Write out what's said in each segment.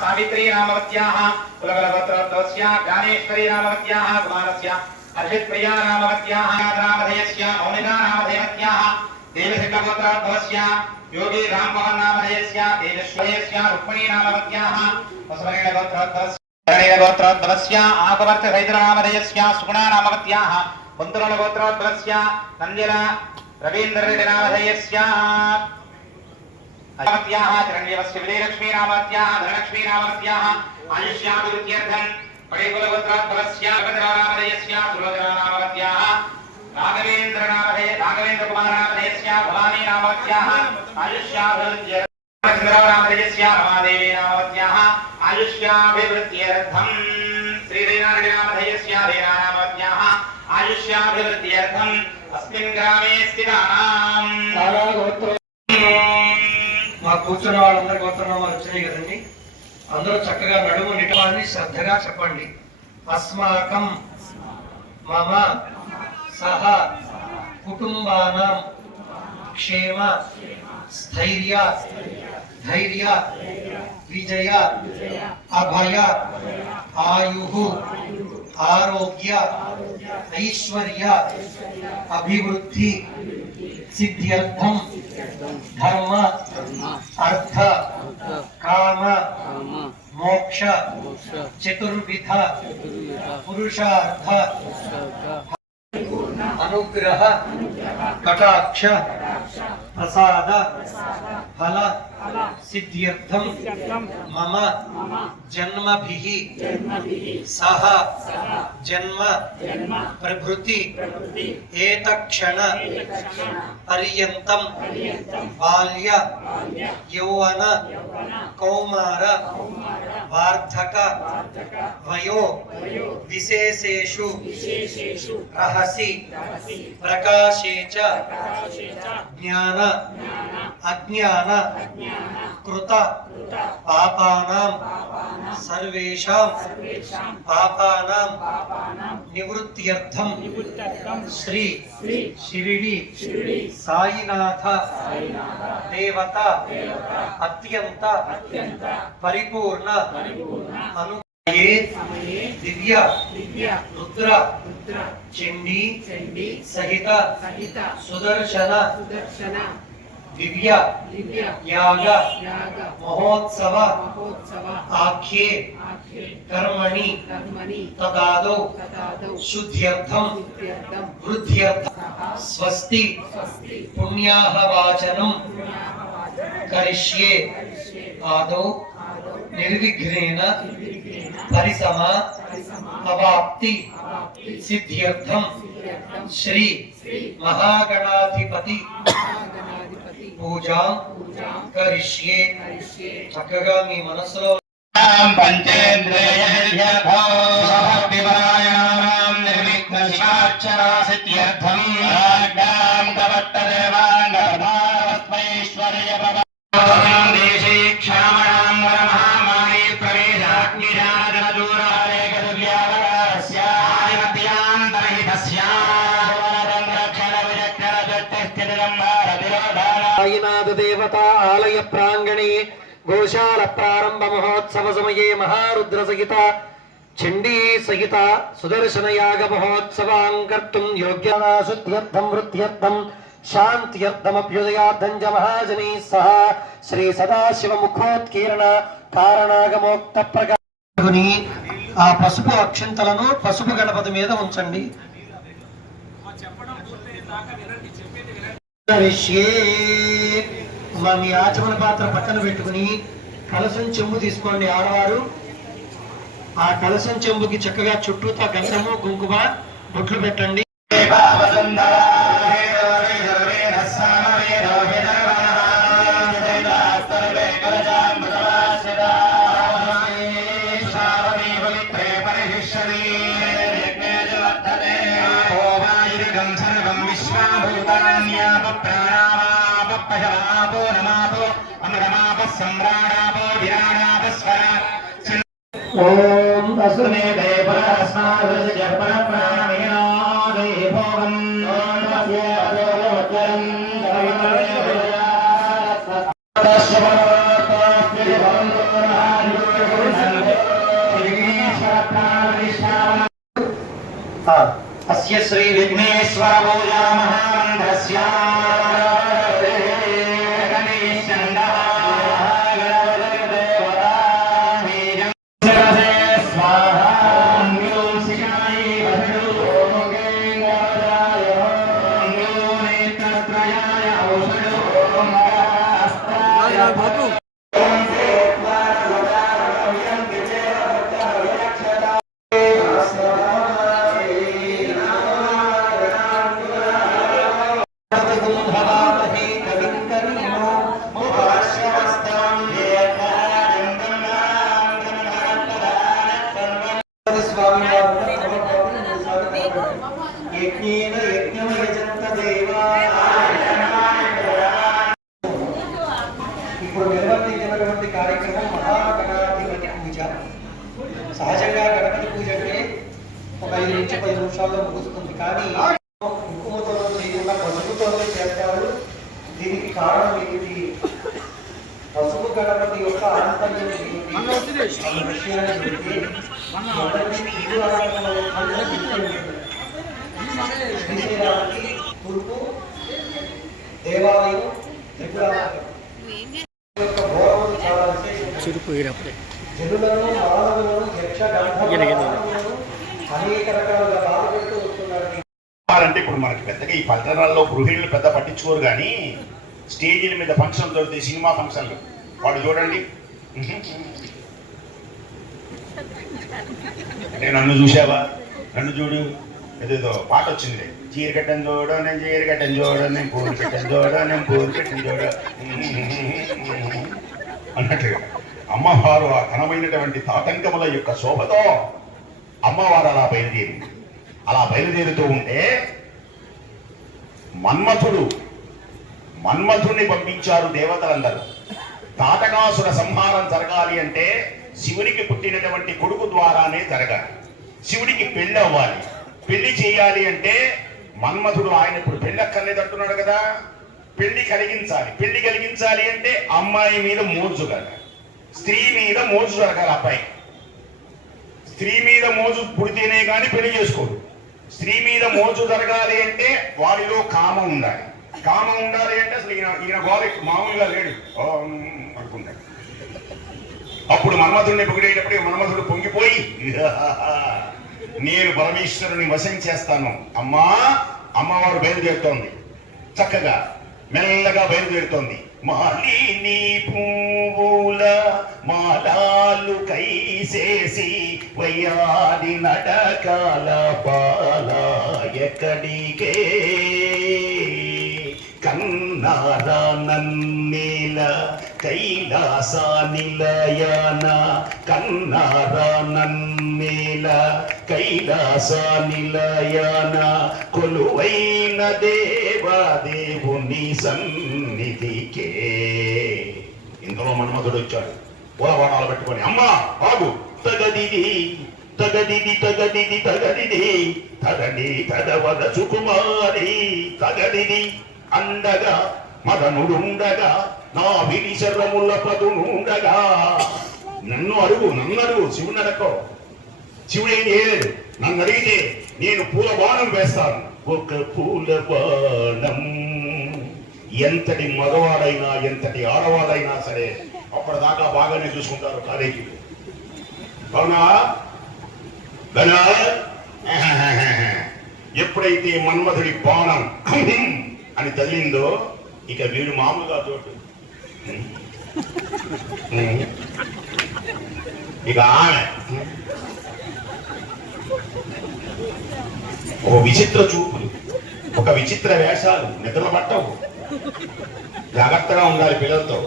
सावित्री नामवत्याः कुलगलगोत्रोद्भवस्य ज्ञानेश्वरी नामवत्याः कुमारस्य हर्षित्प्रिया नामवत्याः नामधेयस्य मौनिका नामधेयवत्याः देवसिकगोत्रोद्भवस्य योगी राममोहन नामधेयस्य तेजस्वयस्य रुक्मिणी नामवत्याः वसुमरेणगोत्रोद्भवस्य आकवर्त हैदरानामधेयस्य सुगुणा नामवत्याः बन्धुरगोत्रोद्भवस्य नन्दिल रवीन्द्ररेड्डी नामधेयस्य नामवत्याः चरण्यवस्य विजयलक्ष्मी नामवत्याः धनलक्ष्मी नामवत्याः आयुष्याभिवृद्ध्यर्थं पडेकुलगोत्रोद्भवस्य नामधेयस्य सुलोचना नामवत्याः राघवेन्द्रकुमार नामधेयस्य भवानी नामवत्याः आयुष्याभिवृद्ध्यर्थं नामधेयस्य रमादेवी नामवत्याः आयुष्याभिवृद्ध्यर्थं श्रीदेवनारेड्डी नामधेयस्य देना नामवत्याः आयुष्याभिवृद्ध्यर्थं अस्मिन् ग्रामे स्थितानां మా కూర్చున్న వాళ్ళందరి గోత్రనామాలు వచ్చినాయి కదండి. అందరూ చక్కగా నడుము నిటవాన్ని శ్రద్ధగా చెప్పండి. అస్మాకం మమ సహ కుటుంబానాం క్షేమ స్థైర్య ధైర్య విజయ అభయ ఆయు ఆరోగ్య ఐశ్వర్య అభివృద్ధి సిద్ధ్యర్థం ధర్మ అర్థ కామ మోక్ష చతుర్విధ పురుషార్థ అనుగ్రహ కటాక్ష ప్రసాద ఫల సిద్ధ్యర్థం మమ జన్మభిః సహ జన్మ ప్రభృతి ఏతక్షణ పర్యంతం బాల్య యౌవన కౌమార వార్ధక వయో విశేషేషు రహసి ప్రకాశే చ జ్ఞాన అజ్ఞాన కృత పాపానాం సర్వేషాం పాపానాం నివృత్త్యర్థం శ్రీ షిరిడి సాయినాథ దేవత అత్యంత పరిపూర్ణ అనుగ్రహే దివ్య రుద్ర చండీ సహిత సుదర్శన దివ్య యాగ మహోత్సవ ఆఖ్యే కర్మణి తదాదౌ శుద్ధ్యర్థం వృద్ధ్యర్థం స్వస్తి పుణ్యాహ వాచనం కరిష్యే ఆదౌ నిర్విఘ్నేన పరిసమ అవాప్తి సిద్ధ్యర్థం శ్రీ మహాగణాధిపతి పూజాం కరిష్యే. చక్కగా మీ మనసులో పంచేంద్రియర్భక్తిపరాయణానాం నిర్విఘ్న శివాక్షరా సిద్ధ్యర్థం రాజ్ఞాం తవత్తదేవాంగర్భావస్మైశ్వర్య భవాం దేశే క్షామణాం వరమహామారీ ప్రవేశాగ్నిజానజనదూరాలే గదువ్యావకారస్య ఆదిమధ్యాంతరహితస్య సాయినాథ దేవత ఆలయ ప్రాంగణే గోశాల ప్రారంభ మహోత్సవ సమయే మహారుద్ర సహిత చండీ సహిత సుదర్శన యాగ మహోత్సవాం కర్తుం యోగ్యనా శుద్ధ్యర్థం వృద్ధ్యర్థం శాంత్యర్థమభ్యుదయార్థం చ మహాజనై సహ శ్రీ సదాశివ ముఖోత్కీర్ణ కారణాగమోక్త ప్రకాశుని ఆ పసుపు అక్షంతలను పసుపు గణపతి మీద ఉంచండి. మీ ఆచమన పాత్ర పక్కన పెట్టుకుని కలసం చెంబు తీసుకోండి. ఆడవారు ఆ కలసం చెంబుకి చక్కగా చుట్టూతా గంధము కుంకుమ బొట్లు పెట్టండి. ఓం అసునే దేవ अस्य श्री विघ्नेश्वर पूजा महामन्त्रस्य ఇప్పుడు నిర్వర్తించినటువంటి కార్యక్రమం మహాగణాధిపతి పూజ. సహజంగా గణపతి పూజ అంటే ఒక 5 నుంచి 10 నిమిషాల్లో ముగుస్తుంది. కానీ కుంకుమతో చేయకుండా పసుపుతో చేస్తారు. దీనికి కారణం ఏమిటి? పసుపు గణపతి యొక్క ఆంతర్యం ఏమిటి? శ్రీశైలానికి తూర్పు దేవాలయం త్రిపురాలయం యొక్క గౌరవం చాలా విశేషం. జనులను మానవులను యక్ష గంధర్వులను అనేక రకాలుగా బాధపెడుతూ వస్తున్నారు. అంటే ఇప్పుడు మనకి పెద్దగా ఈ పట్టణాల్లో గృహిణులు పెద్ద పట్టించుకోరు, కానీ స్టేజీల మీద ఫంక్షన్ దొరికితే సినిమా ఫంక్షన్లు వాడు చూడండి. అంటే నన్ను చూసావా, నన్ను చూడు, ఏదేదో పాట వచ్చింది, చీర కట్టని చూడ, నేను చీర కట్టని చూడ, నేను పూలు పెట్టని చూడ, నేను పూలు పెట్టని చూడ అన్నట్టుగా అమ్మవారు ఆ ఘనమైనటువంటి తాటంకముల యొక్క శోభతో అమ్మవారు అలా బయలుదేరింది. అలా బయలుదేరుతూ ఉంటే మన్మథుడిని పంపించారు దేవతలందరూ. తాటకాసుర సంహారం జరగాలి అంటే శివునికి పుట్టినటువంటి కొడుకు ద్వారానే జరగాలి. శివుడికి పెళ్లి అవ్వాలి. పెళ్లి చేయాలి అంటే మన్మథుడు ఆయన ఇప్పుడు పెళ్లి అక్కర్లేదు అంటున్నాడు కదా, పెళ్లి కలిగించాలి. పెళ్లి కలిగించాలి అంటే అమ్మాయి మీద మోజు జరగాలి, స్త్రీ మీద మోజు జరగాలి. అబ్బాయి స్త్రీ మీద మోజు పుడితేనే కానీ పెళ్లి చేసుకోడు. స్త్రీ మీద మోజు జరగాలి అంటే వాడిలో కామం ఉండాలి. కామం ఉండాలి అంటే అసలు ఈయన గోరి మామూలుగా లేడు అనుకుంటాడు. అప్పుడు మన్మథుడిని పొగిడేటప్పుడు మన్మథుడు పొంగిపోయి నేను పరమేశ్వరుని వశం చేస్తాను అమ్మా. అమ్మవారు బయలుదేరుతోంది, చక్కగా మెల్లగా బయలుదేరుతోంది. మాలిని పువ్వుల మాలాలు కైసేసి వయ్యాది నడకాల పాల ఎక్కడికే కన్నారా నన్నేల కైలాస నిలయాన కన్నారా నన్నేల కైలాస నిలయాన కొలువైన దేవాదేవుని సన్నిధికే. ఇందులో మన్మథుడు వచ్చాడు పూలవాడాలు పెట్టుకొని, అమ్మా బాబు తగదిది తగదిది తగదిది తగదిది తగడి తడవద సుకుమారి తగడిది అండగా మదనుడుండగా నా విని శర్రముల పదునుండగా. నన్ను అడుగు శివుని అడక్కో. శివుడు ఏం చేయలేడు. నన్ను అడిగితే నేను పూల బాణం వేస్తాను. ఒక పూల బాణం. ఎంతటి మగవాడైనా ఎంతటి ఆడవాడైనా సరే అప్పటిదాకా బాగానే చూసుకుంటారు కాలేజీలో. అవునా? ఎప్పుడైతే మన్మథుడి బాణం అని తగిలిందో ఇక వీడు మామూలుగా చోటు. ఇక ఆమె ఒక విచిత్ర చూపులు, ఒక విచిత్ర వేషాలు, నిద్ర పట్టవు. జాగ్రత్తగా ఉండాలి పిల్లలతో.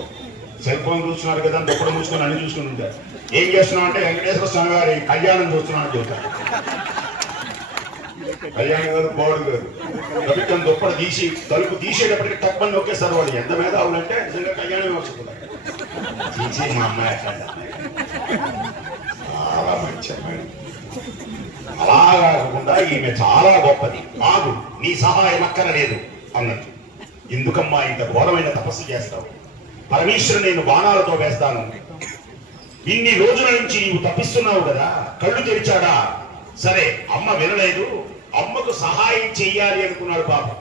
సెల్ ఫోన్ చూస్తున్నారు కదా, దుప్పడ మూసుకొని అన్ని చూసుకుని ఉంటారు. ఏం చేస్తున్నావు అంటే వెంకటేశ్వర స్వామి గారి కళ్యాణం చూస్తున్నాను చెబుతారు. కళ్యాణం గారు బోర్డు గారు ప్రభుత్వం దుప్పడ తీసి తలుపు తీసేటప్పటికి తప్పని నొక్కేస్తారు. వాళ్ళు ఎంత మీద అవునంటే నిజంగా కళ్యాణం వచ్చుకున్నారు. తీసి మా అమ్మాయి చాలా మంచి అమ్మాయి. అలా కాకుండా ఈమె చాలా గొప్పది, నాకు నీ సహాయం అక్కరలేదు అన్నట్టు. ఎందుకమ్మా ఇంత ఘోరమైన తపస్సు చేస్తావు? పరమేశ్వరుడు నేను బాణాలతో వేస్తాను. ఇన్ని రోజుల నుంచి నీవు తప్పిస్తున్నావు కదా, కళ్ళు తెరిచాడా? సరే అమ్మ వినలేదు, అమ్మకు సహాయం చెయ్యాలి అనుకున్నాడు పాపం.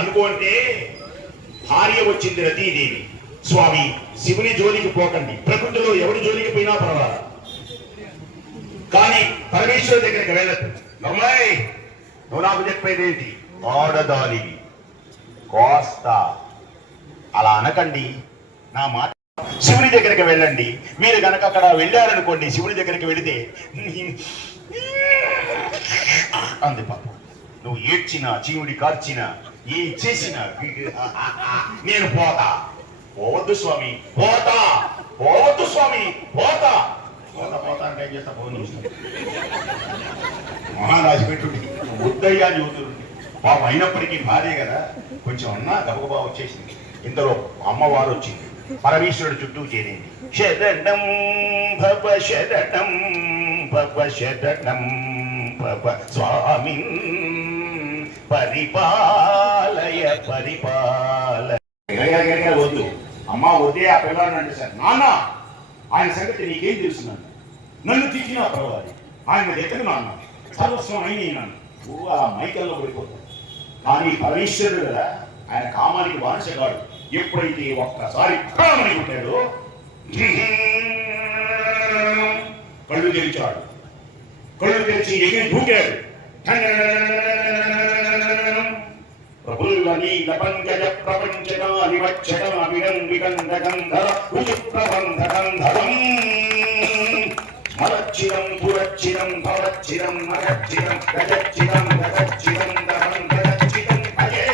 అనుకుంటే భార్య వచ్చింది రతీదేవి. స్వామి, శివుని జోలికి పోకండి, ప్రకృతిలో ఎవరి జోలికి పోయినా పర్వాలేదు, కానీ పరమేశ్వరుడి దగ్గరికి వెళ్ళదు. అమ్మాయి, నువ్వు నాకు చెప్పేదేంటి? ఆడదానివి, కోస్తా అలా అనకండి, నా మాట. శివుని దగ్గరికి వెళ్ళండి. మీరు కనుక అక్కడ వెళ్ళారనుకోండి, శివుని దగ్గరికి వెళితే అంది పాపం. నువ్వు ఏడ్చినా, చీవుడి కార్చినా, ఏం చేసినా నేను పోతా. పోవద్దు స్వామి, పోతా. పోవద్దు స్వామి, పోతా. పోతా పోతా అంటే ఏం చేస్తా? పోను మహారాజు పెట్టుడి, ముద్దయ్యా చూతురుండి. పాపం అయినప్పటికీ భార్య కదా, కొంచెం అన్నా గబగబా వచ్చేసింది. ఇంతలో అమ్మవారు వచ్చింది, పరమేశ్వరుడు చుట్టూ చేరింది. శరణం భవ శరణం భవ శరణం భవ స్వామి పరిపాలయ పరిపాలయ. వద్దు అమ్మా, వద్దే ఆ పిల్లలు అంటే సార్ నాన్న, ఆయన సంగతి నీకేం తెలుసున్నాను, నన్ను తిట్టినా పర్వాలి, ఆయన దగ్గర నాన్న సర్వస్వం అయినాను. నువ్వు అలా మైకల్లో పడిపోతావు. కానీ పరమేశ్వరుడు కదా, ఆయన కామానికి వారసగాడు. ఎప్పుడైతే ఒక్కసారి ప్రాణమని ఉంటాడో కళ్ళు తెరిచాడు. కళ్ళు తెరిచి ఎగిరి దూకాడు. ప్రభుల్లని పంకజ ప్రపంచకాని వచ్చకమిగం విగంధగంధర రుచిప్రబంధగంధరం స్మరచ్చిరం పురచ్చిరం భవచ్చిరం మరచ్చిరం గజచ్చిరం గజచ్చిరం దరం గజచ్చిరం అజే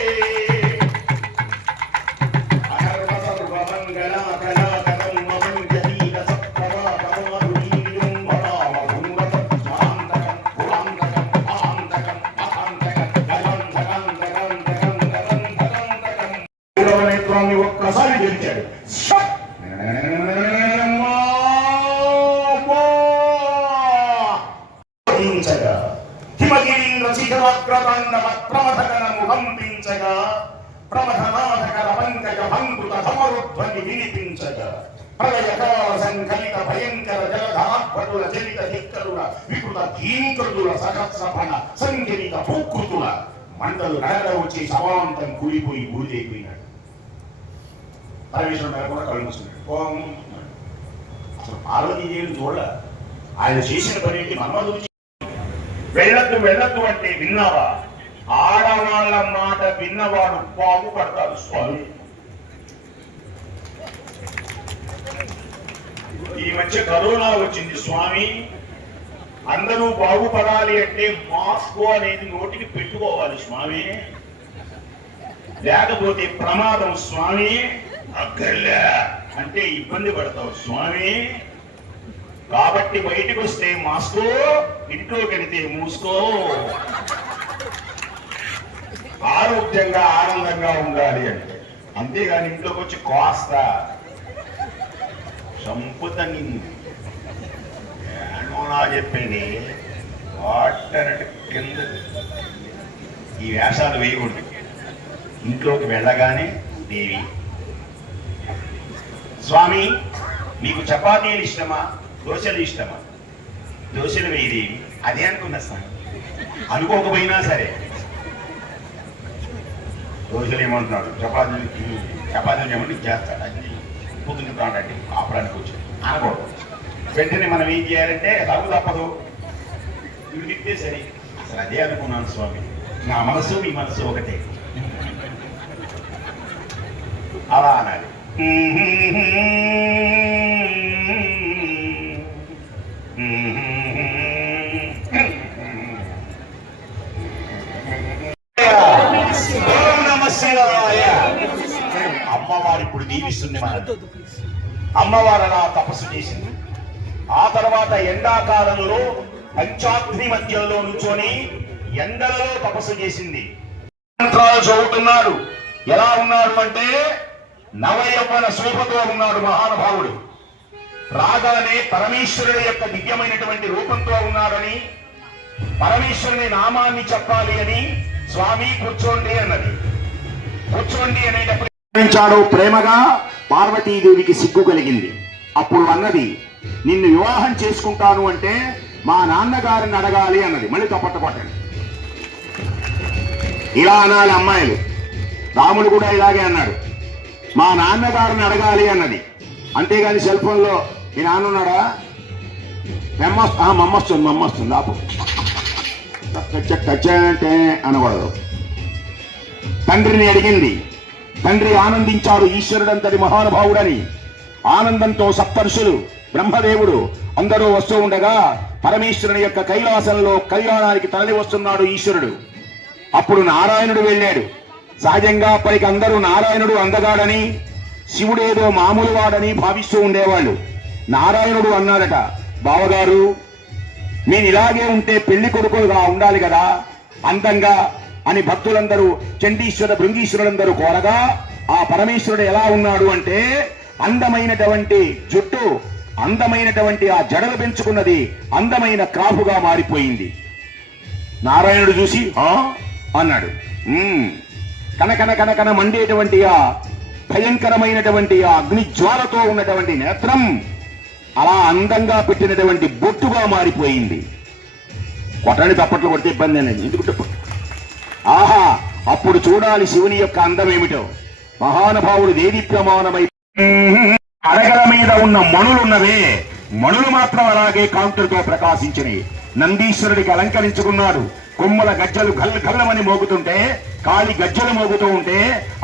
అహర్వ సర్వమంగళాకళాకరం మమంజలీల సప్తవాకమారుణీయం వరామభూమత స్వాంతకం పురాంతకం మహాంతకం మహాంతకం గజంధగంధగంధగం గజంధగంధగం. మూడవ నేత్రాన్ని ఒక్కసారి గెలిచాడు. ప్రమథగణముహంపించగా ప్రమథనాథకర పంకజ భంగుత సమరుధ్వని వినిపించగా ప్రళయకాల సంకలిత భయంకర జలధాత్పటుల చలిత ధిక్కరుల వికృత ధీంకృతుల సహస్రఫణ సంజనిత భూకృతుల మంటలు నడక వచ్చి సమాంతం కూలిపోయి బూడిదైపోయినాడు. పరమేశ్వరుడు మీద కూడా కళ్ళు మూసుకున్నాడు. అసలు పార్వతీదేవిని చూడ, ఆయన చేసిన పని ఏంటి? మన్మధుడు వెళ్ళద్దు వెళ్ళద్దు అంటే విన్నావా? ఆడవాళ్ళ మాట విన్నవాడు బాగుపడతాడు స్వామి. ఈ మధ్య కరోనా వచ్చింది స్వామి, అందరూ బాగుపడాలి అంటే మాస్క్ అనేది నోటికి పెట్టుకోవాలి స్వామి, లేకపోతే ప్రమాదం స్వామి. అక్కర్లే అంటే ఇబ్బంది పడతావు స్వామి. కాబట్టి బయటికి వస్తే మాస్కో, ఇంట్లోకి వెళితే మూసుకో. ఆరోగ్యంగా ఆనందంగా ఉండాలి అంటే, అంతేగాని ఇంట్లోకి వచ్చి కోస్తా సంపుతంగా చెప్పేది వాటనట్టు కింద ఈ వేషాలు వేయకూడదు. ఇంట్లోకి వెళ్ళగానే దేవి, స్వామి మీకు చపాతీలు ఇష్టమా, దోశలు ఇష్టమా? దోశలు వేయదేవి. అదే అనుకున్నా స్వామి, అనుకోకపోయినా సరే. దోశలు ఏమంటున్నాడు, చపాతీలు ఏమంటే చేస్తాడు. అది పొద్దున్న కాంటాక్ట్ ఆపడానికి వచ్చాడు అనకూడదు. వెంటనే మనం ఏం చేయాలంటే తగు తప్పదు, ఇవి తిప్పితే సరే. అసలు అదే అనుకున్నాను స్వామి, నా మనసు మీ మనసు ఒకటే, అలా అనాలి. అమ్మవారు ఇప్పుడు దీవిస్తుంది మనల్ని. అమ్మవారు అలా తపస్సు చేసింది. ఆ తర్వాత ఎండాకాలంలో పంచాగ్ని మధ్యలో నుంచొని ఎండలలో తపస్సు చేసింది. మంత్రాలు చదువుతున్నాడు. ఎలా ఉన్నాడు అంటే నవయవ్వన శోభతో ఉన్నాడు మహానుభావుడు. రాగానే పరమేశ్వరుడి యొక్క దివ్యమైనటువంటి రూపంతో ఉన్నాడని, పరమేశ్వరుని నామాన్ని చెప్పాలి అని స్వామి కూర్చోండి అన్నది. కూర్చోండి అనేటప్పుడు ప్రేమగా పార్వతీదేవికి సిగ్గు కలిగింది. అప్పుడు అన్నది, నిన్ను వివాహం చేసుకుంటాను అంటే మా నాన్నగారిని అడగాలి అన్నది. మళ్ళీ తప్పట్టు కొట్టండి. ఇలా అనాలి అమ్మాయిలు. రాముడు కూడా ఇలాగే అన్నాడు, మా నాన్నగారిని అడగాలి అన్నది. అంతేగాని సెల్ ఫోన్లో మీ నాన్న ఉన్నాడా, మమ్మొస్తుంది ఆపు టచ్ అంటే అనకూడదు. తండ్రిని అడిగింది, తండ్రి ఆనందించాడు ఈశ్వరుడంతటి మహానుభావుడని. ఆనందంతో సప్తర్షులు, బ్రహ్మదేవుడు అందరూ వస్తూ ఉండగా పరమేశ్వరుని యొక్క కైలాసంలో కళ్యాణానికి తరలి వస్తున్నాడు ఈశ్వరుడు. అప్పుడు నారాయణుడు వెళ్ళాడు. సహజంగా అప్పటికి అందరూ నారాయణుడు అందగాడని, శివుడేదో మామూలు వాడని భావిస్తూ ఉండేవాళ్ళు. నారాయణుడు అన్నాడట, బావగారు నేను ఇలాగే ఉంటే పెళ్లి కొడుకులుగా ఉండాలి కదా అందంగా అని భక్తులందరూ చండీశ్వర భృంగీశ్వరులందరూ కోరగా ఆ పరమేశ్వరుడు ఎలా ఉన్నాడు అంటే అందమైనటువంటి జుట్టు, అందమైనటువంటి ఆ జడలు పెంచుకున్నది అందమైన క్రాఫుగా మారిపోయింది. నారాయణుడు చూసి అన్నాడు, కనకన కనకన మండేటువంటి ఆ భయంకరమైనటువంటి ఆ అగ్నిజ్వాలతో ఉన్నటువంటి నేత్రం అలా అందంగా పెట్టినటువంటి బొట్టుగా మారిపోయింది. కొట్టని తప్పట్లు కొడితే ఇబ్బంది అనేది, ఎందుకు తప్పట్లు? ఆహా, అప్పుడు చూడాలి శివుని యొక్క అందం ఏమిటో. మహానుభావుడు దేదీప్యమానమై అడగల మీద ఉన్న మణులున్నవే, మణులు మాత్రం అలాగే కాంతులతో ప్రకాశించినాయి. నందీశ్వరుడికి అలంకరించుకున్నాడు. కొమ్మల గజ్జలు గల్లమని మోగుతుంటే, కాలి గజ్జలు మోగుతూ ఉంటే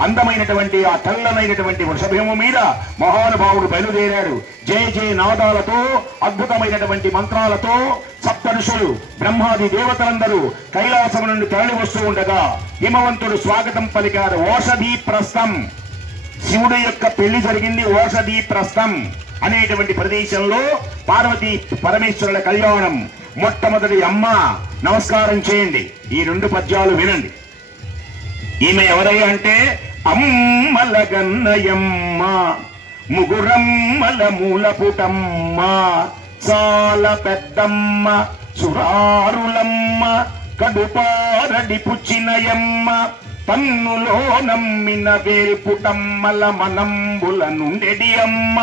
అందమైనటువంటి ఆ తెల్లనైనటువంటి వృషభము మీద మహానుభావుడు బయలుదేరాడు. జయ జయ నాదాలతో, అద్భుతమైనటువంటి మంత్రాలతో సప్తఋషులు, బ్రహ్మాది దేవతలందరూ కైలాసం నుండి తరలి వస్తూ ఉండగా హిమవంతుడు స్వాగతం పలికాడు. ఓషధీ ప్రస్థం, శివుడు యొక్క పెళ్లి జరిగింది ఓషధీ ప్రస్థం అనేటువంటి ప్రదేశంలో పార్వతీ పరమేశ్వరుల కళ్యాణం. మొట్టమొదటి అమ్మ నమస్కారం చేయండి. ఈ 2 పద్యాలు వినండి. ఈమె ఎవరయ్యా అంటే అమ్మల గన్నయమ్మ, ముగురమ్మల మూలపుటమ్మ, చాలా పెద్దమ్మ సురారులమ్మ, కడుపారడి పుచ్చినయమ్మ, పన్నులో నమ్మిన వేల్పుటమ్మల మనంబుల నుండెడి అమ్మ,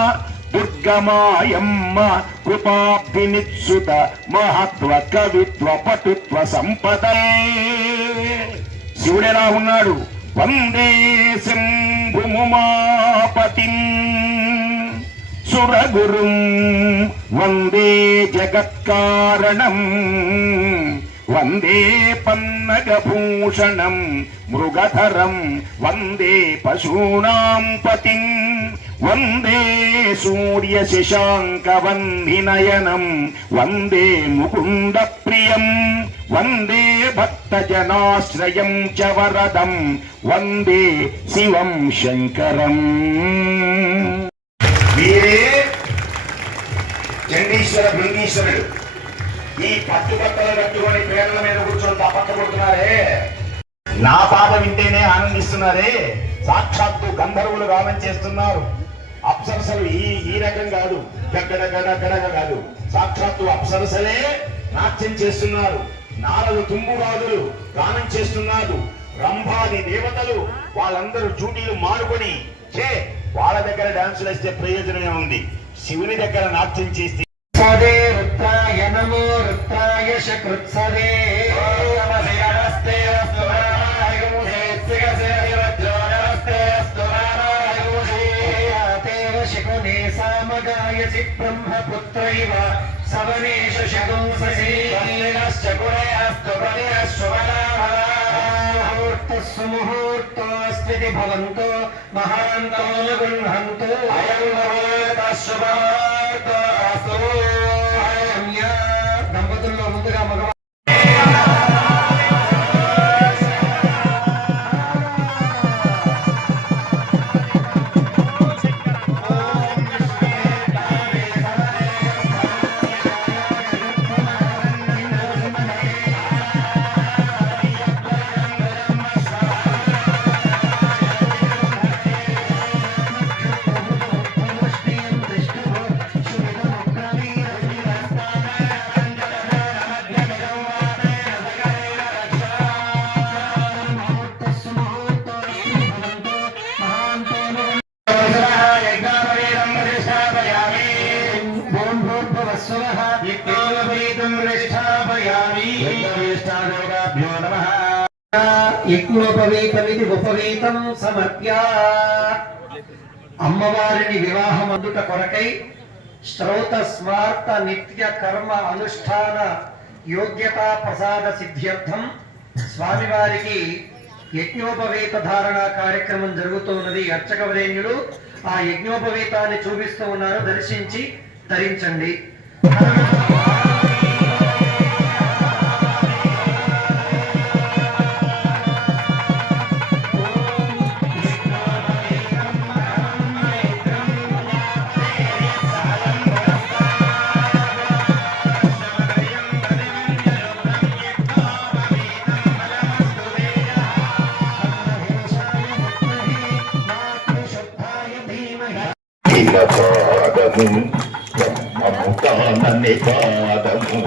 దుర్గమాయమ్మ కృపాభినిత్సుత మహత్వ కవిత్వ పటుత్వ సంపద. శివుడెలా ఉన్నాడు? వందే శంభుముమాపతిం సురగురుం, వందే జగత్కారణం, వందే పన్నగభూషణం మృగధరం, వందే పశూనాం పతిం, వందే సూర్య శశాంక వందినయనం, వందే ముకుంద ప్రియం, వందే భక్తజనాశ్రయం చ వరదం, వందే శివం శంకరం. వీరే చండీశ్వర భృంగీశ్వరుడు. ఈ పట్టుబట్టలు కట్టుకొని పేర్ల మీద కూర్చొని తపక్క కొడుతున్నారే, నా పాట వింటేనే ఆనందిస్తున్నారే. సాక్షాత్తు గంధర్వులు గానం చేస్తున్నారు. అప్సరసలు ఈ రకం కాదు, గడగడ కాదు, సాక్షాత్తు అప్సరసలే నాట్యం చేస్తున్నారు. నారదు తుంబురాజులు గానం చేస్తున్నారు. రంభాది దేవతలు వాళ్ళందరూ డ్యూటీలు మారుకొని వాళ్ళ దగ్గర డాన్సులు వేస్తే ప్రయోజనమే ఉంది. శివుని దగ్గర నాట్యం చేస్తే రుద్రాయ నమో రుద్రాయ శకృత్సరే శకునే సామగాయసి బ్రహ్మపుత్రైవ సవనేష శగుంససి ముహూర్తోస్తి భవంతో మహాంతో గృహంతో అయం దంపతుల్లో ముందుగా మగ యజ్ఞోపవీతమితి ఉపవీతం సమర్ప్య అమ్మవారిని వివాహమందుట కొరకై శ్రౌత స్మార్త నిత్య కర్మ అనుష్ఠాన యోగ్యతా ప్రసాద సిద్ధ్యర్థం స్వామివారికి యజ్ఞోపవీత ధారణ కార్యక్రమం జరుగుతున్నది. అర్చక వరేణ్యులు ఆ యజ్ఞోపవీతాన్ని చూపిస్తూ ఉన్నారు, దర్శించి ధరించండి. పాదము బ్రహ్మము కానని పాదము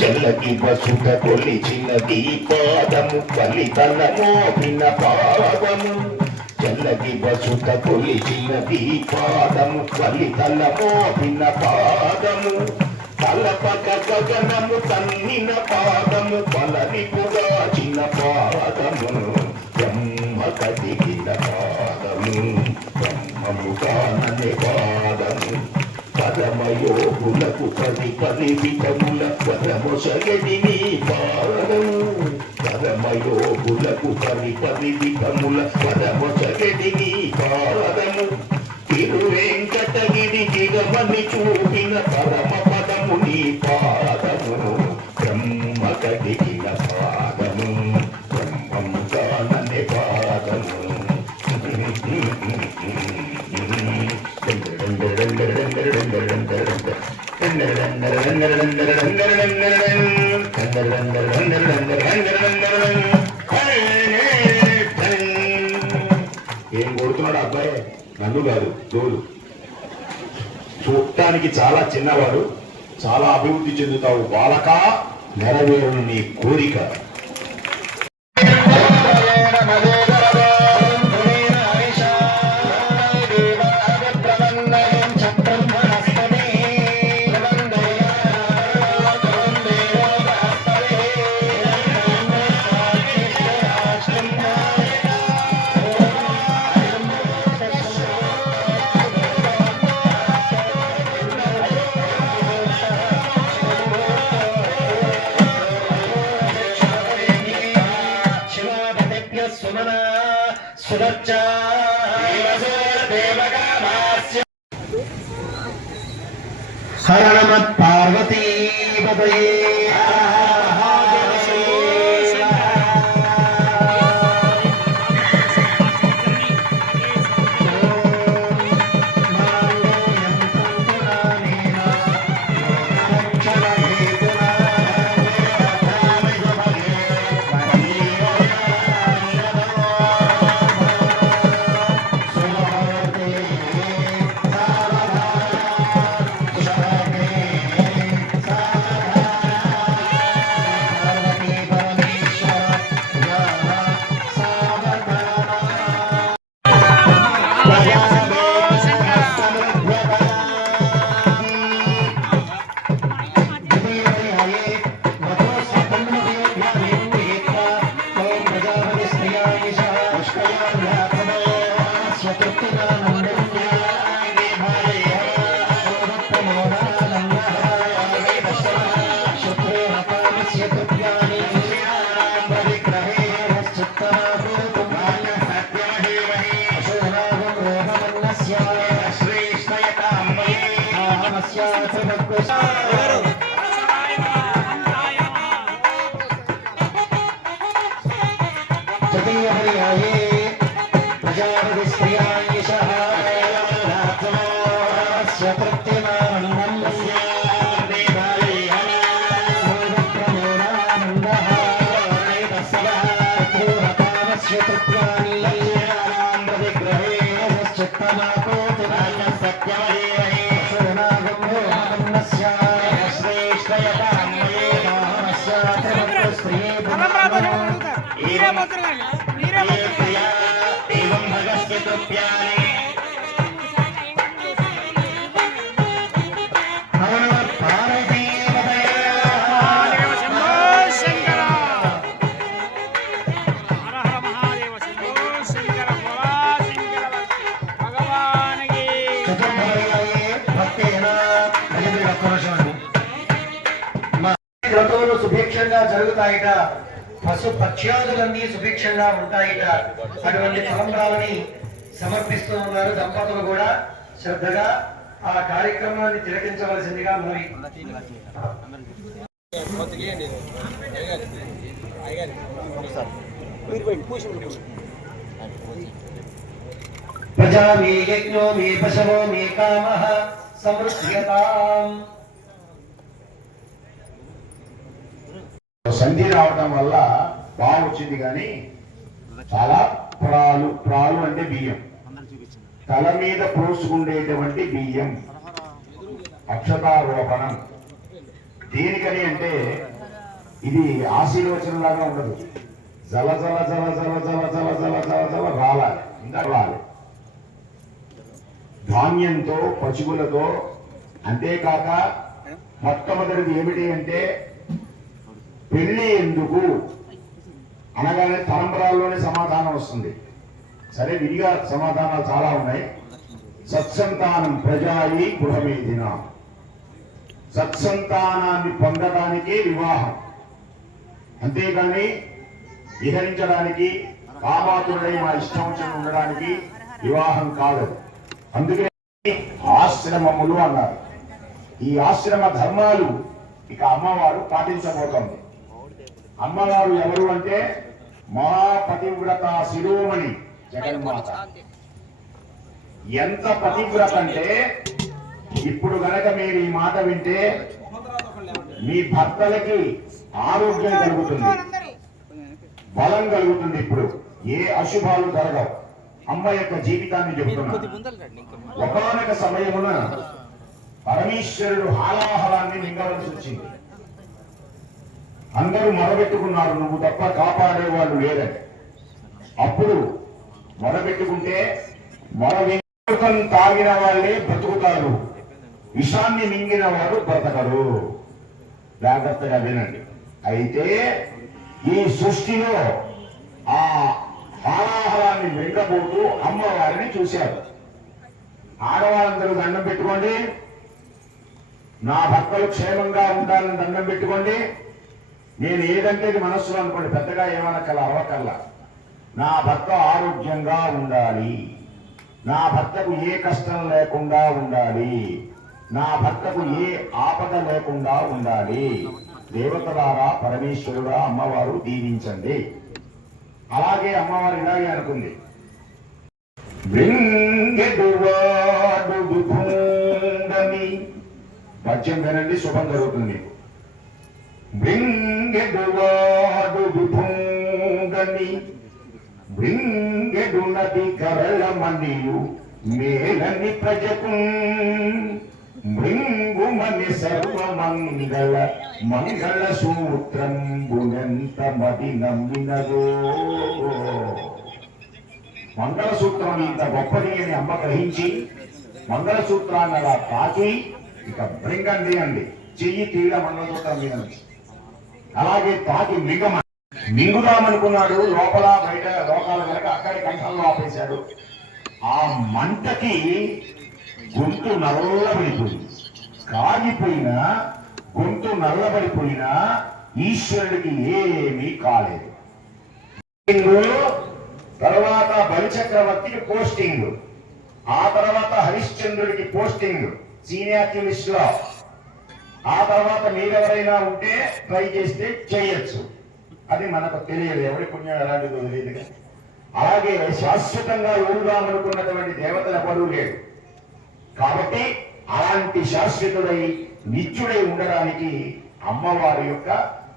చల్లకి బసుట కొలిచినది పాదము ఫలితల మోపిన పాదము చల్లకి బసుట కొలిచినది పాదము ఫలితల మోపిన పాదము తలపక గగనము తన్నిన పాదము బలనిపుగాచిన పాదము బ్రహ్మ కదిగిన పాదము బ్రహ్మము కానని పాదము పరమయోగులకు పది విధముల పరమొసగడి నీ పాదము పరమయోగులకు పది విధముల పరమొసగడి నీ పాదము తిరువెంకటగిరి దిగమని చూపిన పరమ పదము నీ పాదము బ్రహ్మ కదిగిన పాదము బ్రహ్మము కానని పాదము ఏం కొడుతున్నాడు అబ్బాయి? నన్ను కాదు, తోడు. చూడటానికి చాలా చిన్నవాడు, చాలా అభివృద్ధి చెందుతావు బాలక, నెరవేరును నీ కోరిక. హరణమత్ పార్వతీ పదయే కలుగుతాయిట, పశు పక్ష్యాదులన్నీ సుభిక్షంగా ఉంటాయిట. అటువంటి తలంబ్రాలని సమర్పిస్తూ ఉన్నారు దంపతులు కూడా. శ్రద్ధగా ఆ కార్యక్రమాన్ని తిలకించవలసిందిగా మరి ప్రజా మే యజ్ఞో మే పశవో మే కామః సమృద్ధ్యతాం. సంధి రావడం వల్ల బాగా వచ్చింది, కానీ చాలా ప్రాలు అంటే బియ్యం, తల మీద పోసుకుండేటువంటి బియ్యం, అక్షతారోపణం. దేనికని అంటే ఇది ఆశీర్వచనంలాగా ఉండదు. జల జల జల జల జల జల జల జల జల రాలాలి, ఇంకా రాలి ధాన్యంతో, పశువులతో. అంతేకాక మొట్టమొదటిది ఏమిటి అంటే పెళ్లి ఎందుకు అనగానే తలంబరాల్లోనే సమాధానం వస్తుంది. సరే, విడిగా సమాధానాలు చాలా ఉన్నాయి. సత్సంతానం ప్రజాయి గృహమేధిన, సత్సంతానాన్ని పొందడానికే వివాహం, అంతేగాని విహరించడానికి కామాతుడై మా ఇష్టం వచ్చిన ఉండడానికి వివాహం కాదు. అందుకే ఆశ్రమములు అన్నారు. ఈ ఆశ్రమ ధర్మాలు ఇక అమ్మవారు పాటించబోతోంది. అమ్మవారు ఎవరు అంటే మహాపతివ్రత శిరోమణి జగన్మాత. ఎంత పతివ్రత అంటే ఇప్పుడు గనక మీరు ఈ మాట వింటే మీ భర్తలకి ఆరోగ్యం కలుగుతుంది, బలం కలుగుతుంది. ఇప్పుడు ఏ అశుభాలు జరగవు. అమ్మ యొక్క జీవితాన్ని చెబుతున్నా. ఒకానొక సమయమున పరమేశ్వరుడు హాలాహలాన్ని మింగవలసి వచ్చింది. అందరూ మొరబెట్టుకున్నారు, నువ్వు తప్ప కాపాడేవాళ్ళు లేదని. అప్పుడు మొరబెట్టుకుంటే మొరవింతం తాగిన వాళ్ళే బ్రతుకుతారు, విషాన్ని మింగిన వారు బ్రతకరు. జాగ్రత్తగా వినండి. అయితే ఈ సృష్టిలో ఆ హాలాహలాన్ని మింగబోతూ అమ్మవారిని చూశారు. ఆడవాళ్ళందరూ దండం పెట్టుకోండి, నా భర్తలు క్షేమంగా ఉండాలని దండం పెట్టుకోండి. నేను ఏదంటే మనస్సులో అనుకోండి, పెద్దగా ఏమనకల్లా అవ్వకల్లా. నా భర్త ఆరోగ్యంగా ఉండాలి, నా భర్తకు ఏ కష్టం లేకుండా ఉండాలి, నా భర్తకు ఏ ఆపద లేకుండా ఉండాలి. దేవతలారా, పరమేశ్వరుడా, అమ్మవారు దీవించండి. అలాగే అమ్మవారు ఇలాగే అనుకుంది. పద్యం వినండి, శుభం జరుగుతుంది. బృంగెడువాడు విభుంగని బృంగెడు నది కరళమణియు మేలని ప్రజకు మృంగుమని సర్వమంగళ మంగళ సూత్రంబునెంత మది నమ్మినదో. మంగళసూత్రం ఇంత గొప్పది అని అమ్మ గ్రహించి మంగళసూత్రాన్ని అలా తాకి ఇక బృంగండి అండి, చెయ్యి తీల మంగళసూత్రం మీద అలాగే తాకి మింగుదామనుకున్నాడు. లోపల బయట లోకాల కనుక అక్కడి కంఠంలో ఆపేశాడు. ఆ మంటకి గొంతు నల్లబడిపోయింది. కాగిపోయినా గొంతు నల్లబడిపోయినా ఈశ్వరుడికి ఏమీ కాలేదు. తర్వాత బలిచక్రవర్తికి పోస్టింగ్, ఆ తర్వాత హరిశ్చంద్రుడికి పోస్టింగ్ సీనియారిటీ లిస్ట్ లో. ఆ తర్వాత మీరెవరైనా ఉంటే ట్రై చేస్తే చేయొచ్చు, అది మనకు తెలియదు. ఎవరి పుణ్యం ఎలాంటిదో తెలియదుగా. అలాగే శాశ్వతంగా ఊరుదామనుకున్నటువంటి దేవతలు ఎవరూ లేరు. కాబట్టి అలాంటి శాశ్వతుడై నిత్యుడై ఉండడానికి అమ్మవారి యొక్క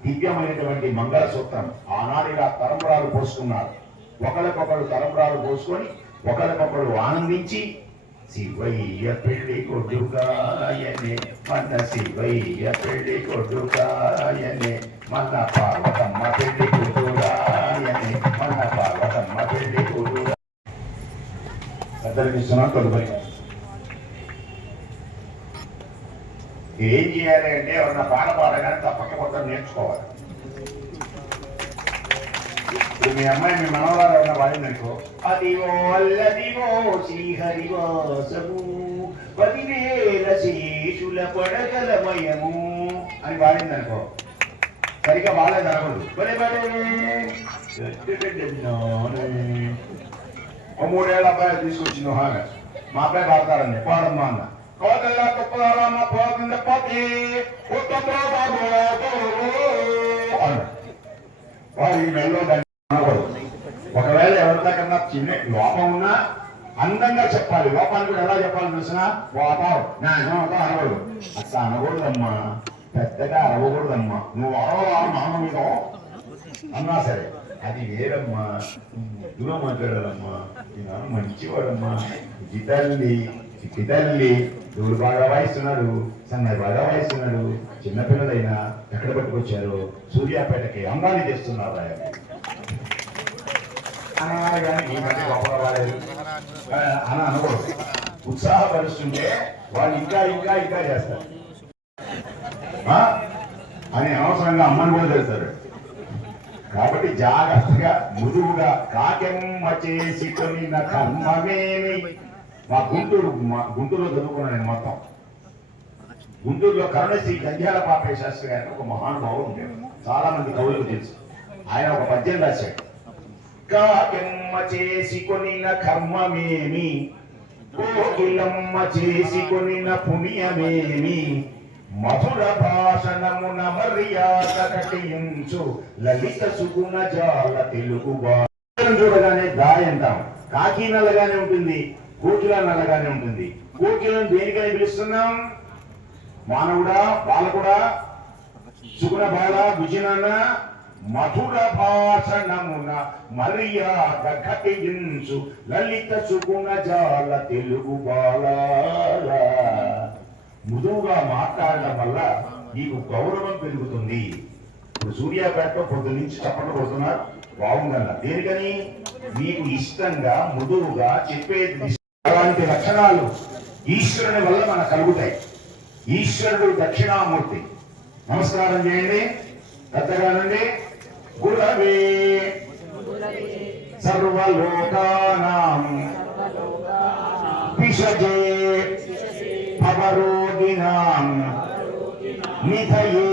దివ్యమైనటువంటి మంగళసూత్రం. ఆనాడిగా తరంబరాలు పోసుకున్నారు. ఒకరికొకరు తరంబరాలు పోసుకొని ఒకరికొకరు ఆనందించి శివయ్య పెళ్లి కొడుకాయనే మన శివయ్య పెళ్లి కొడుకాయనే మన పార్వతమ్మ పెళ్లి కొడురాయనే మన పార్వతమ్మ పెళ్లి కొడురా. పెద్దలకు ఇస్తున్నాం. తదుపరి ఏం చేయాలి అంటే ఎవరన్నా పాట పాడగానే తప్పక మొత్తం నేర్చుకోవాలి. ఇప్పుడు మీ అమ్మాయి మీ మనవరాలు ఎవరన్నా పాడిందనుకో, అదివో అల్లదివో శ్రీహరివాసము 10,000 శేషుల పడగలమయము అని పాడిందనుకో, సరిగ్గా బాగాలేదు అనకూడదు ఓ 3 ఏళ్ళ అబ్బాయి తీసుకొచ్చింది హాగా మా అబ్బాయి పాడతారండి పాడమ్మా అన్న కోదల్లా తుప్పదారమ్మ పోతుంది పోతే వారు ఈ మెల్లో అనకూడదు. ఒకవేళ ఎవరి దగ్గర చిన్న లోపం ఉన్నా అందంగా చెప్పాలి. లోపాన్ని కూడా ఎలా చెప్పాలని తెలిసిన పోతావు అనకూడదు. అట్లా అనకూడదమ్మా, పెద్దగా అరవకూడదమ్మా. నువ్వు అరవా నాన్న మీద అన్నా సరే అది వేరమ్మా, ముద్దుగా మాట్లాడాలమ్మా, ఈ నాన్న మంచివాడమ్మా, తల్లి దేవుడు బాగా వాయిస్తున్నాడు, సన్నయ్య బాగా వాయిస్తున్నాడు, చిన్నపిల్లలైనా ఎక్కడ పట్టుకొచ్చారు సూర్యాపేటకి అందాన్ని తెస్తున్నారు కానీ ఈ మధ్య గొప్పగా రాలేదు అని అనకూడదు. ఉత్సాహపరుస్తుంటే వాళ్ళు ఇంకా ఇంకా ఇంకా చేస్తారు అని అనవసరంగా అమ్మని కూడా తెలుస్తారు. కాబట్టి జాగ్రత్తగా మృదువుగా కాకెమ్మ చేసి కొనిన కర్మమేమి. మా గుంటూరులో చదువుకున్నాను నేను మొత్తం. గుంటూరులో కరుణశ్రీ జంధ్యాల పాపయ్య శాస్త్రి గారిని ఒక మహానుభావుడు ఉండేది, చాలా మంది కవులకు తెలుసు. ఆయన ఒక పద్యం రాశాడు. కాకెమ్మ చేసి కొనిన కర్మమేమి, కోకిలమ్మ చేసి కొనిన పుణ్యమేమి, మధుర భాషణమున మర్యాద కటించు లలిత సుగుణ జాల తెలుగు చూడగానే దాయి అంటాం. కాకి నల్లగానే ఉంటుంది, కోకిల నల్లగానే ఉంటుంది. కోకిలను దేనికని పిలుస్తున్నాం? మానవుడా, బాలకుడా, సుగుణ బాల విజయనాన్న మధుర భాషణమున మర్యాద ఘటించు లలిత సుగుణ జాల తెలుగు బాల. మృదువుగా మాట్లాడడం వల్ల నీకు గౌరవం పెరుగుతుంది. ఇప్పుడు సూర్యాపేటలో పొద్దు నుంచి చప్పట్లు కొడుతున్నారు, బాగుందన్న. దేనికని? మీకు ఇష్టంగా మృదువుగా చెప్పేది. అలాంటి లక్షణాలు ఈశ్వరుని వల్ల మనకు కలుగుతాయి. ఈశ్వరుడు దక్షిణామూర్తి. నమస్కారం చేయండి పెద్దగానండి. గురవే సర్వలోకానాం పిశజే భవరోగిణాం నిధయే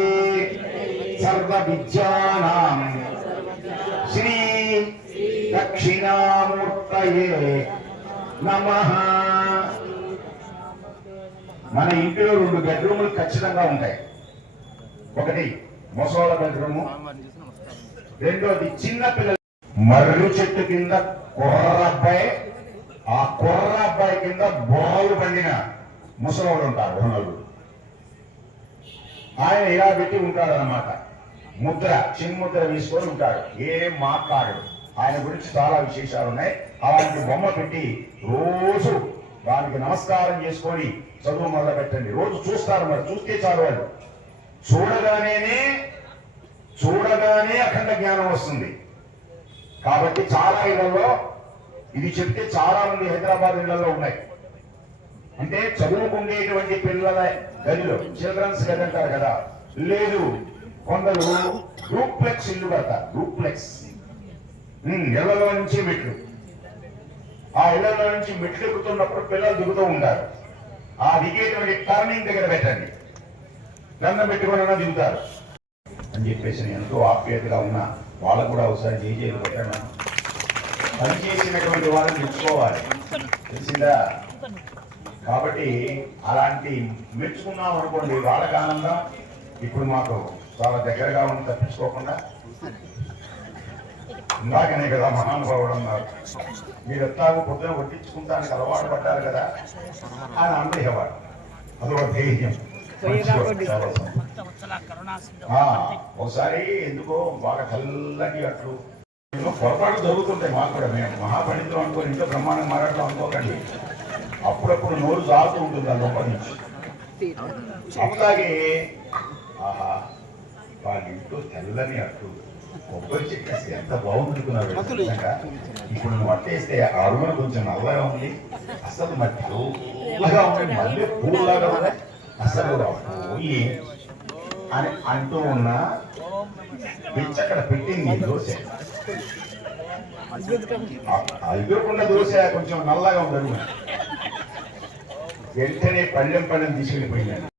సర్వ విద్యానాం శ్రీ దక్షిణామూర్తయే నమః. మన ఇంటిలో 2 బెడ్రూములు ఖచ్చితంగా ఉంటాయి. ఒకటి ముసలోళ్ళ బెడ్రూము, రెండోది చిన్న పిల్లలు. మర్రి చెట్టు కింద కుర్ర అబ్బాయి, ఆ కుర్ర అబ్బాయి కింద బోలు పండిన ముసలోడు ఉంటారు, నలుగురు. ఆయన ఇలా పెట్టి ఉంటాడు అన్నమాట. ముద్ర, చిన్ముద్ర తీసుకొని ఉంటాడు, ఏం మాట్లాడు. ఆయన గురించి చాలా విశేషాలు ఉన్నాయి. అలాంటి బొమ్మ పెట్టి రోజు దానికి నమస్కారం చేసుకొని చదువు మొదలు పెట్టండి. రోజు చూస్తారు, మరి చూస్తే చాలు. వాళ్ళు చూడగానే అఖండ జ్ఞానం వస్తుంది. కాబట్టి చాలా ఇళ్లలో ఇది చెప్తే చాలా మంది హైదరాబాద్ ఇళ్లలో ఉన్నాయి. అంటే చదువుకునేటువంటి పిల్లల గదిలో చిల్డ్రన్స్ గది అంటారు కదా, లేదు కొందరు డూప్లెక్స్ ఇల్లు కడతారు. డూప్లెక్స్ ఇళ్లలో నుంచి మెట్లు, ఆ ఇళ్లలో నుంచి మెట్లు ఎక్కుతున్నప్పుడు పిల్లలు దిగుతూ ఉంటారు. ఆ దిగేటువంటి టర్నింగ్ దగ్గర పెట్టండి, దండం పెట్టుకున్నా దిగుతారు అని చెప్పేసి నేను ఎంతో ఆప్యాయతగా ఉన్నా వాళ్ళకు కూడా ఒకసారి జేజేలు పెట్టాను. పనిచేసినటువంటి వాళ్ళని మెచ్చుకోవాలి, తెలిసిందా? కాబట్టి అలాంటి మెచ్చుకున్నాం అనుకోండి వాళ్ళకి ఆనందం. ఇప్పుడు మాకు చాలా దగ్గరగా ఉండి తప్పించుకోకుండా ఇందాకనే కదా మహానుభావుడు అన్నారు, మీరు ఎట్లాగో పొద్దున వడ్డించుకుంటానికి అలవాటు పడ్డారు కదా అని అందజేవాడు. అదొక ధైర్యం. ఒకసారి ఎందుకో బాగా చల్లటి అట్లు పొరపాటు జరుగుతుంటాయి మాకు కూడా. మేము మహాపండితులు అనుకోని ఇంట్లో బ్రహ్మాండం మాట్లాడటం అనుకోకండి. అప్పుడప్పుడు నోరు జారుతూ ఉంటుంది ఆ లోపల నుంచి. అట్లాగే ఆహా వాళ్ళ ఇంట్లో తెల్లని అట్లు కొబ్బరి చెట్టేస్తే ఎంత బాగుంటున్నారు. ఇప్పుడు నువ్వు అట్టేస్తే ఆ అరువున కొంచెం నల్లగా ఉంది, అసలు మరి తెల్లగా ఉంది, మళ్ళీ పూలాగా ఉంది, అసలు పోయి అని అంటూ ఉన్నా పిచ్చి అక్కడ పెట్టింది దోశ. అయ్యకుండా దోశ కొంచెం నల్లగా ఉండదు. వెంటనే పళ్ళెం తీసుకెళ్ళిపోయింది.